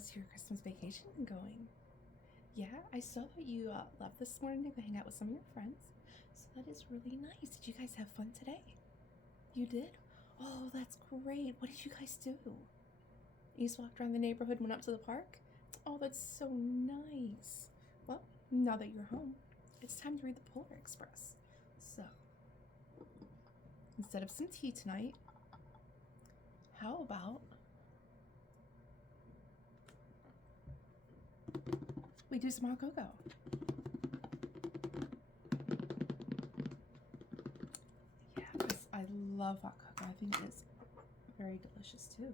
how's your Christmas vacation going? Yeah, I saw that you left this morning to go hang out with some of your friends. So that is really nice. Did you guys have fun today? You did? Oh, that's great. What did you guys do? You just walked around the neighborhood and went up to the park? Oh, that's so nice. Well, now that you're home, it's time to read the Polar Express. So, instead of some tea tonight, how about we do some hot cocoa? Yeah, I love hot cocoa. I think it is very delicious too.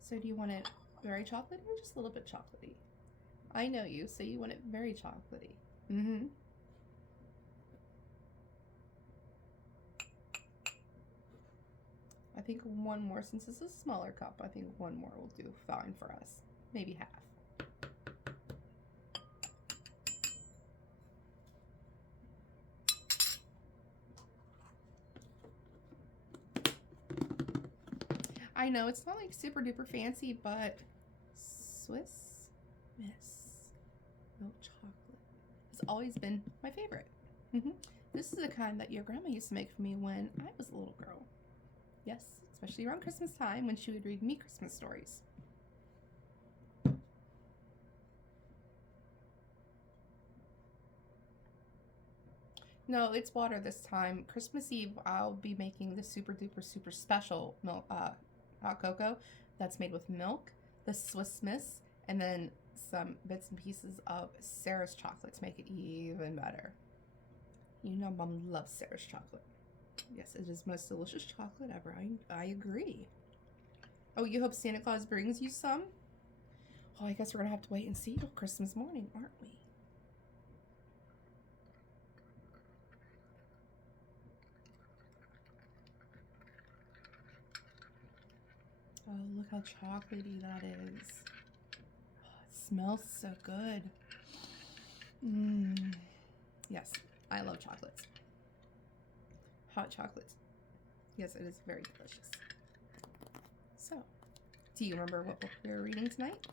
So do you want it very chocolatey or just a little bit chocolatey? I know you, so you want it very chocolatey. Mm-hmm. I think one more, since this is a smaller cup, I think one more will do fine for us. Maybe half. I know it's not like super duper fancy, but Swiss Miss milk chocolate has always been my favorite. This is the kind that your grandma used to make for me when I was a little girl. Yes, especially around Christmas time when she would read me Christmas stories. No, it's water this time. Christmas Eve, I'll be making the super duper super special milk, hot cocoa that's made with milk, the Swiss Miss, and then some bits and pieces of Sarah's chocolate to make it even better. You know, Mom loves Sarah's chocolate. Yes, it is most delicious chocolate ever. I agree. Oh, you hope Santa Claus brings you some? Oh, I guess we're gonna have to wait and see till Christmas morning, aren't we? Oh, look how chocolatey that is. Oh, it smells so good. Mmm. Yes, I love chocolates. Hot chocolates. Yes, it is very delicious. So, do you remember what book we were reading tonight?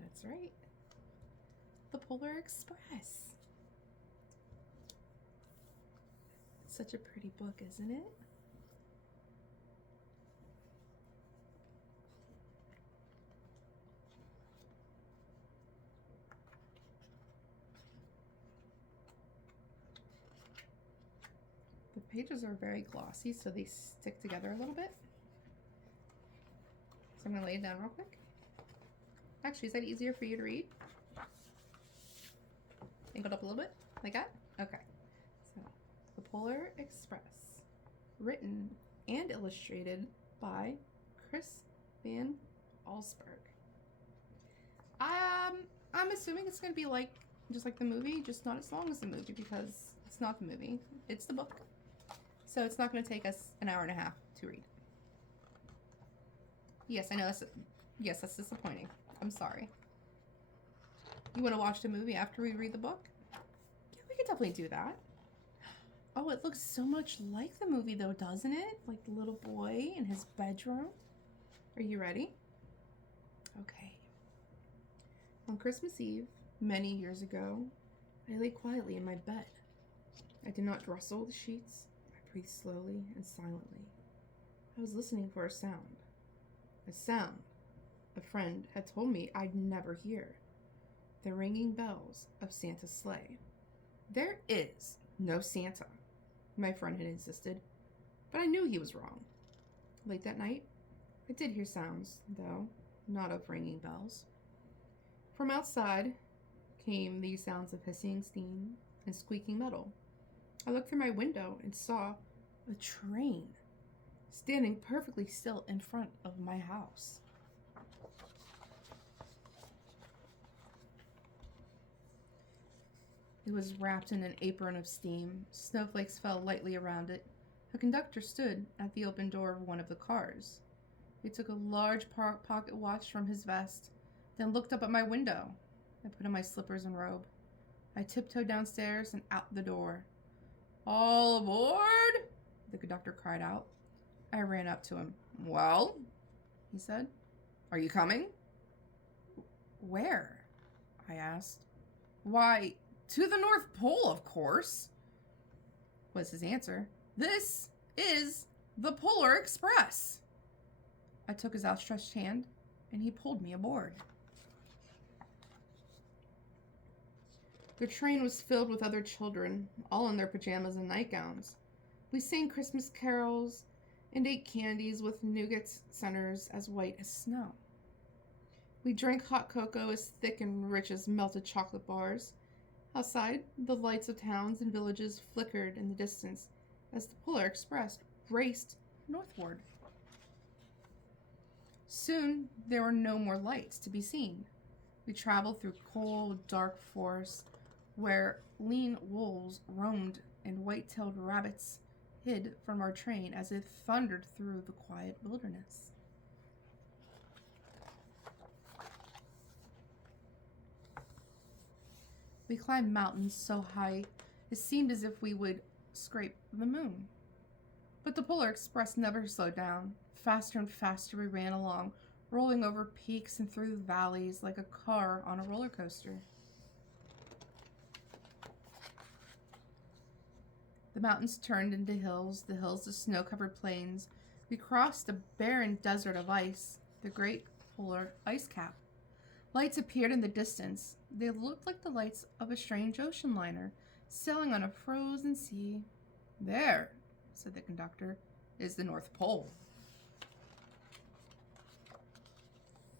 That's right. The Polar Express. It's such a pretty book, isn't it? The pages are very glossy, so they stick together a little bit. So I'm going to lay it down real quick. Actually, is that easier for you to read? Angled up a little bit? Like that? Okay. So, The Polar Express. Written and illustrated by Chris Van Allsburg. I'm assuming it's going to be like just like the movie, just not as long as the movie because it's not the movie. It's the book. So it's not going to take us an hour and a half to read. Yes, I know that's disappointing. I'm sorry. You want to watch the movie after we read the book? Yeah, we could definitely do that. Oh, it looks so much like the movie though, doesn't it? Like the little boy in his bedroom. Are you ready? Okay. On Christmas Eve, many years ago, I lay quietly in my bed. I did not rustle the sheets. I breathed slowly and silently. I was listening for a sound. A sound a friend had told me I'd never hear. The ringing bells of Santa's sleigh. There is no Santa, my friend had insisted, but I knew he was wrong. Late that night, I did hear sounds, though not of ringing bells. From outside came the sounds of hissing steam and squeaking metal. I looked through my window and saw a train standing perfectly still in front of my house. It was wrapped in an apron of steam. Snowflakes fell lightly around it. A conductor stood at the open door of one of the cars. He took a large pocket watch from his vest, then looked up at my window. I put on my slippers and robe. I tiptoed downstairs and out the door. All aboard! The conductor cried out. I ran up to him. Well, he said, are you coming? Where? I asked. Why, to the North Pole, of course, was his answer. This is the Polar Express. I took his outstretched hand, and he pulled me aboard. The train was filled with other children, all in their pajamas and nightgowns. We sang Christmas carols and ate candies with nougat centers as white as snow. We drank hot cocoa as thick and rich as melted chocolate bars. Outside, the lights of towns and villages flickered in the distance as the Polar Express raced northward. Soon, there were no more lights to be seen. We traveled through cold, dark forests where lean wolves roamed and white-tailed rabbits hid from our train as it thundered through the quiet wilderness. We climbed mountains so high it seemed as if we would scrape the moon. But the Polar Express never slowed down. Faster and faster we ran along, rolling over peaks and through valleys like a car on a roller coaster. The mountains turned into hills, the hills to snow-covered plains. We crossed a barren desert of ice, the great polar ice cap. Lights appeared in the distance. They looked like the lights of a strange ocean liner, sailing on a frozen sea. There, said the conductor, is the North Pole.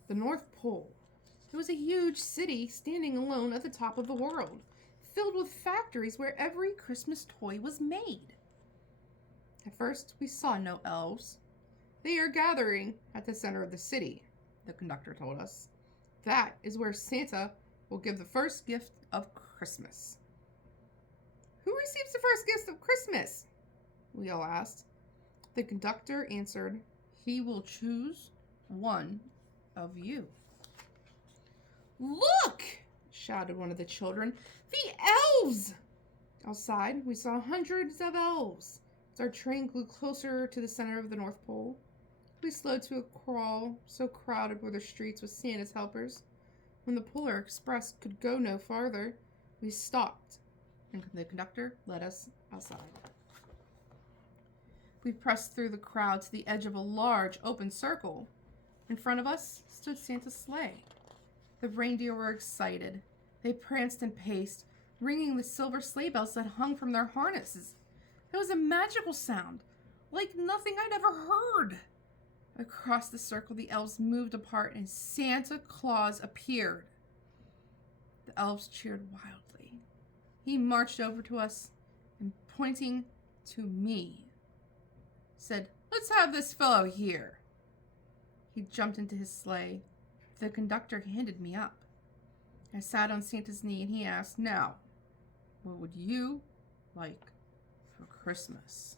The North Pole. It was a huge city standing alone at the top of the world, filled with factories where every Christmas toy was made. At first, we saw no elves. They are gathering at the center of the city, the conductor told us. That is where Santa will give the first gift of Christmas. Who receives the first gift of Christmas? We all asked. The conductor answered, he will choose one of you. Look! Shouted one of the children. The elves! Outside, we saw hundreds of elves. As our train grew closer to the center of the North Pole, we slowed to a crawl, so crowded were the streets with Santa's helpers. When the Polar Express could go no farther, we stopped, and the conductor led us outside. We pressed through the crowd to the edge of a large open circle. In front of us stood Santa's sleigh. The reindeer were excited. They pranced and paced, ringing the silver sleigh bells that hung from their harnesses. It was a magical sound, like nothing I'd ever heard. Across the circle, the elves moved apart and Santa Claus appeared. The elves cheered wildly. He marched over to us and, pointing to me, said, "Let's have this fellow here." He jumped into his sleigh. The conductor handed me up. I sat on Santa's knee and he asked, "Now, what would you like for Christmas?"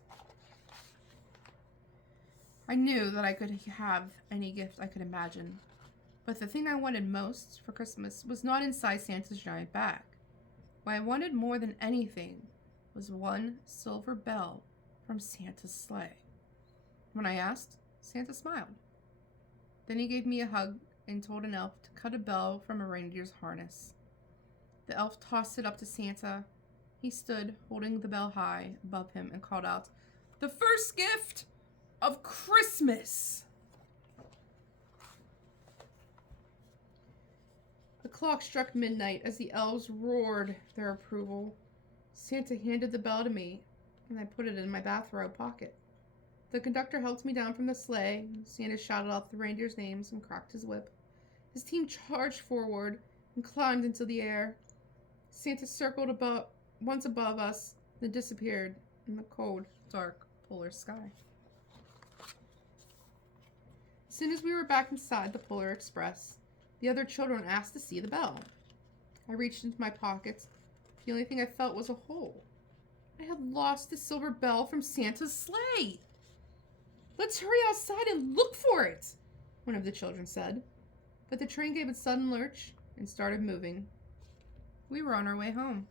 I knew that I could have any gift I could imagine, but the thing I wanted most for Christmas was not inside Santa's giant bag. What I wanted more than anything was one silver bell from Santa's sleigh. When I asked, Santa smiled. Then he gave me a hug and told an elf to cut a bell from a reindeer's harness. The elf tossed it up to Santa. He stood, holding the bell high above him, and called out, "The first gift of Christmas!" The clock struck midnight as the elves roared their approval. Santa handed the bell to me, and I put it in my bathrobe pocket. The conductor helped me down from the sleigh. Santa shouted out the reindeers' names and cracked his whip. His team charged forward and climbed into the air. Santa circled once above us, then disappeared in the cold, dark polar sky. As soon as we were back inside the Polar Express, the other children asked to see the bell. I reached into my pockets. The only thing I felt was a hole. I had lost the silver bell from Santa's sleigh. "Let's hurry outside and look for it," one of the children said. But the train gave a sudden lurch and started moving. We were on our way home.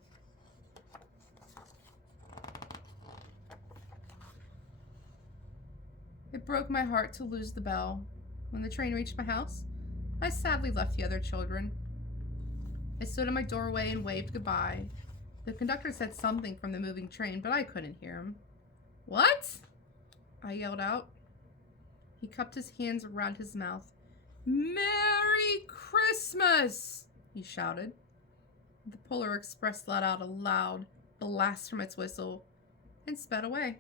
It broke my heart to lose the bell. When the train reached my house, I sadly left the other children. I stood in my doorway and waved goodbye. The conductor said something from the moving train, but I couldn't hear him. What? I yelled out. He cupped his hands around his mouth. Merry Christmas! He shouted. The Polar Express let out a loud blast from its whistle and sped away.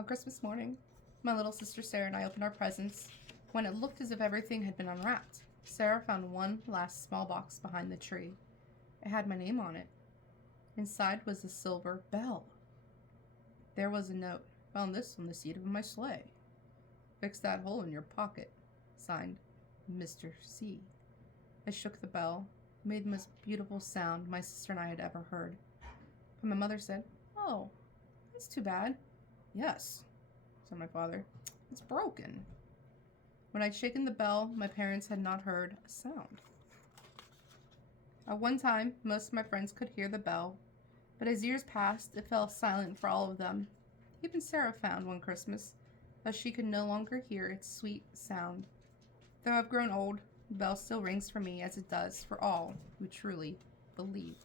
On Christmas morning, my little sister Sarah and I opened our presents. When it looked as if everything had been unwrapped, Sarah found one last small box behind the tree. It had my name on it. Inside was a silver bell. There was a note. Found this on the seat of my sleigh. Fix that hole in your pocket. Signed, Mr. C. I shook the bell. It made the most beautiful sound my sister and I had ever heard. But my mother said, "Oh, that's too bad." "Yes," said my father. "It's broken." When I'd shaken the bell, my parents had not heard a sound. At one time, most of my friends could hear the bell, but as years passed, it fell silent for all of them. Even Sarah found one Christmas that she could no longer hear its sweet sound. Though I've grown old, the bell still rings for me as it does for all who truly believe.